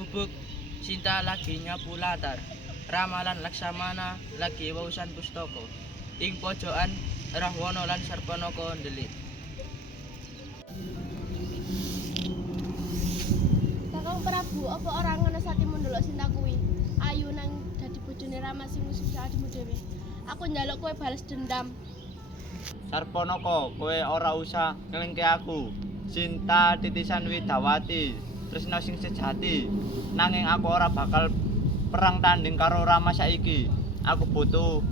gubuk Sinta lagi nyapu latar. Rama lan Laksamana lagi wausan pustaka. Ing pojokan Rahwana lan Sarpanaka ndelik. Kakang Prabu, apa ora ngono satimu ndelok Sinta kuwi? Ayu nang dadi bojone Rama sing musuh adimu dhewe. Aku njaluk kowe bales dendam. Sarpanaka, kowe ora usah ngelingke aku. Sinta titisan Widawati, tresna sing sejati. Nanging aku ora bakal perang tanding karo Rama saiki. Aku butuh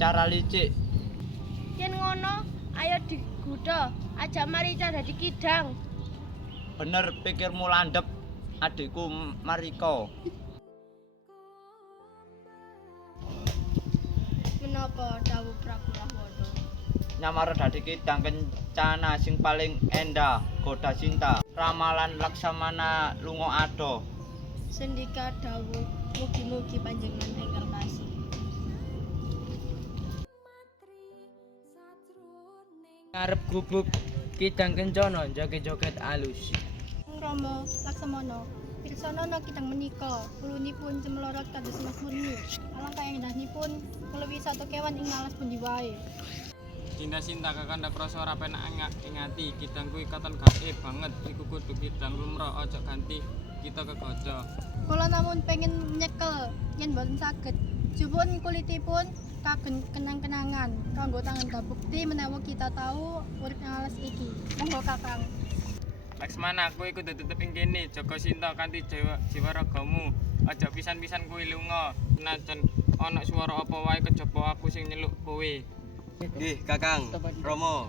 cara licik. Yen ngono, ayo digudha, aja Marica dadi kidang. Bener pikirmu landhep, adikku Marika. Menapa dawuh Prabu Rahwana? Nyamar dadi kidang kencana sing paling endah goda Sinta. Rama lan Laksamana lunga adoh. Sendika dawuh, mugi-mugi panjenengan enggal kasih. Ngarep gubuk Kidang Kencana joget-joget alus. Rama Laksamana, pirsana kitang menika, ulunipun cemlorot kados Mas Murni. Alangkah endahnipun kula wisata kewan ing alas pundi wae. Sinta kakanda krasa ora penak ing ati, kidang kuwi katon gaib banget, iku kudu kidang lumrah, aja ganti kita kegaja. Kula namun pengen nyekel yen boten saged. Jupun kulitipun kagem kenang-kenangan, kanggo tangan bukti menawa kita tahu urip ing alas iki. Monggo Kakang. Laksmana, kowe kudu tetep ing kene, jaga Sinta kanthi jiwa ragamu. Aja pisan-pisan kowe lunga, senajan ana swara apa wae kejaba aku sing nyeluk kowe. Nggih, Kakang Rama.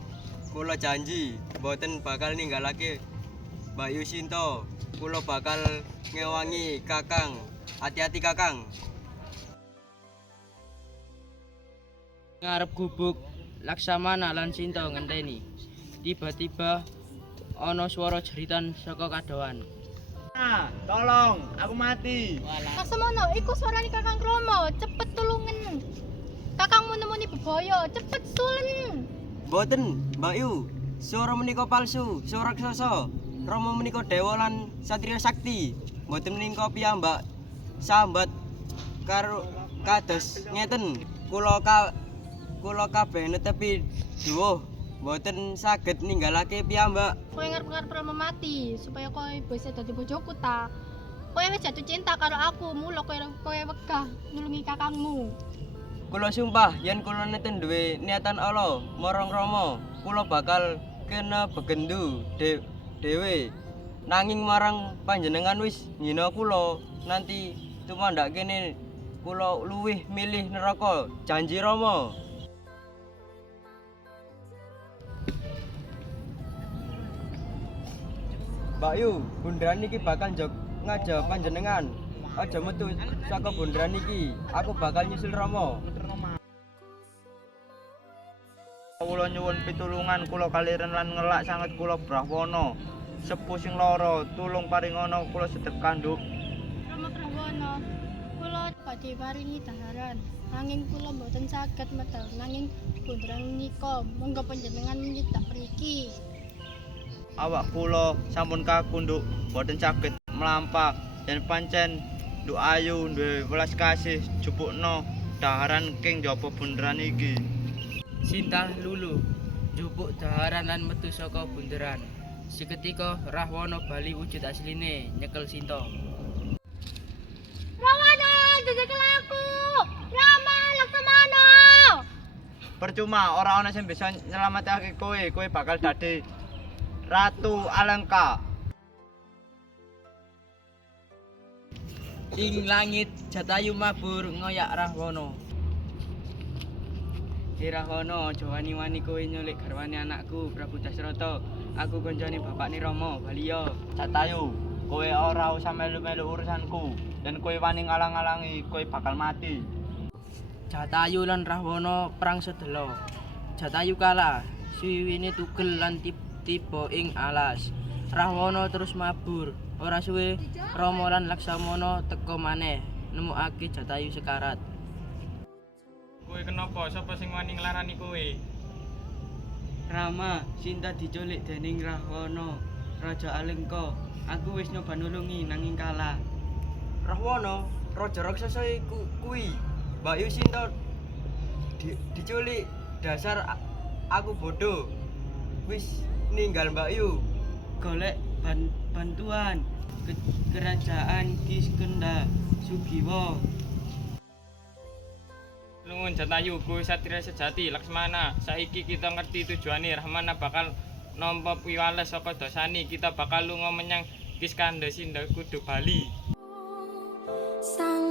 Kula janji mboten bakal ninggalake Mbak Yu Sinta. Kula bakal ngewangi Kakang. Hati-hati Kakang. Ngarep gubuk Laksamana lan Sinta ngenteni. Tiba-tiba ana swara jeritan saka kadohan. Ah, tolong, aku mati. Laksamana, iku suarane Kakang Rama, cepet tulungen. Kakang muni-muni bebaya, cepet sulen. Mboten, Mbak Yu. Swara menika palsu, swara raksasa. Rama menika dewa lan satriya sakti. Mboten menika piyambak sambat karo kados ngeten. Kula kabeh netepi duwuh mboten saged ninggalake piyambak. Kowe ngarep-ngarep Rama mati supaya kowe bisa dadi bojoku ta. Kowe wis jatuh cinta karo aku, mula kowe wegah nulungi kakangmu. Kula sumpah yen kula neten duwe niatan ala marang Rama, kula bakal kena begendu dhewe. Nanging marang panjenengan wis ngina kula, nanti tumandak kene kula luwih milih neraka. Janji Rama. Mbak Yu, bundaran iki bakal ngajak panjenengan. Aja metu saka bundaran iki. Aku bakal nyusul Rama. Kula nyuwun pitulungan, kula kaliren lan ngelak sanget kula Brahwana. Sepuh sing lara, tulung paringana kula sedhep kanduk. Rama Rahwana, kula badhe paringi daharan. Nanging kula mboten saged medal nanging bundaran menika monggo panjenengan nyidak mriki. Awak kula sampun kakunduk, boten saged mlampah yen pancen nduk ayu duwe welas kasih jupukna daharan king jaba bundaran iki. Sinta lulu njupuk daharan lan metu saka bunderan. Seketika Rahwana bali wujud asline nyekel Sinta. Rahwana, jejekel aku. Rama Laksamana. Percuma ora ana sing bisa nyelametake kowe, kowe bakal dadi Ratu Alengka. Ing langit Jatayu mabur ngoyak Rahwana. Rahwana, aja wani-wani kowe nyulik garwane anakku Prabu Dasrata. Aku koncone bapakne Rama, Baliya. Jatayu, kowe ora usah melu-melu urusanku. Dan kowe wani ngalang-alangi, kowe bakal mati. Jatayu lan Rahwana perang sedelo. Jatayu kalah, suwiwine tugel lan tiba ing alas. Rahwana terus mabur. Ora suwe Rama lan Laksamana teka maneh, nemokake Jatayu sekarat. Kowe kenapa? Sapa sing wani nglarani kowe? Rama, Sinta diculik dening Rahwana, Raja Alengka. Aku wis nyoba nulungi nanging kalah. Rahwana, raja raksasa iku kuwi. Mbak Yu Sinta diculik. Dasar aku bodoh. Wis ninggal Mbak Yu. Golek bantuan kerajaan Kiskenda Sugiwa. Lungun Jatayu, kuwi satria sejati Laksmana. Saiki kita ngerti tujuane Rahmana bakal nampa piwales saka dosane. Kita bakal lunga menyang Kiskanda Sinda Kudu Bali. Sang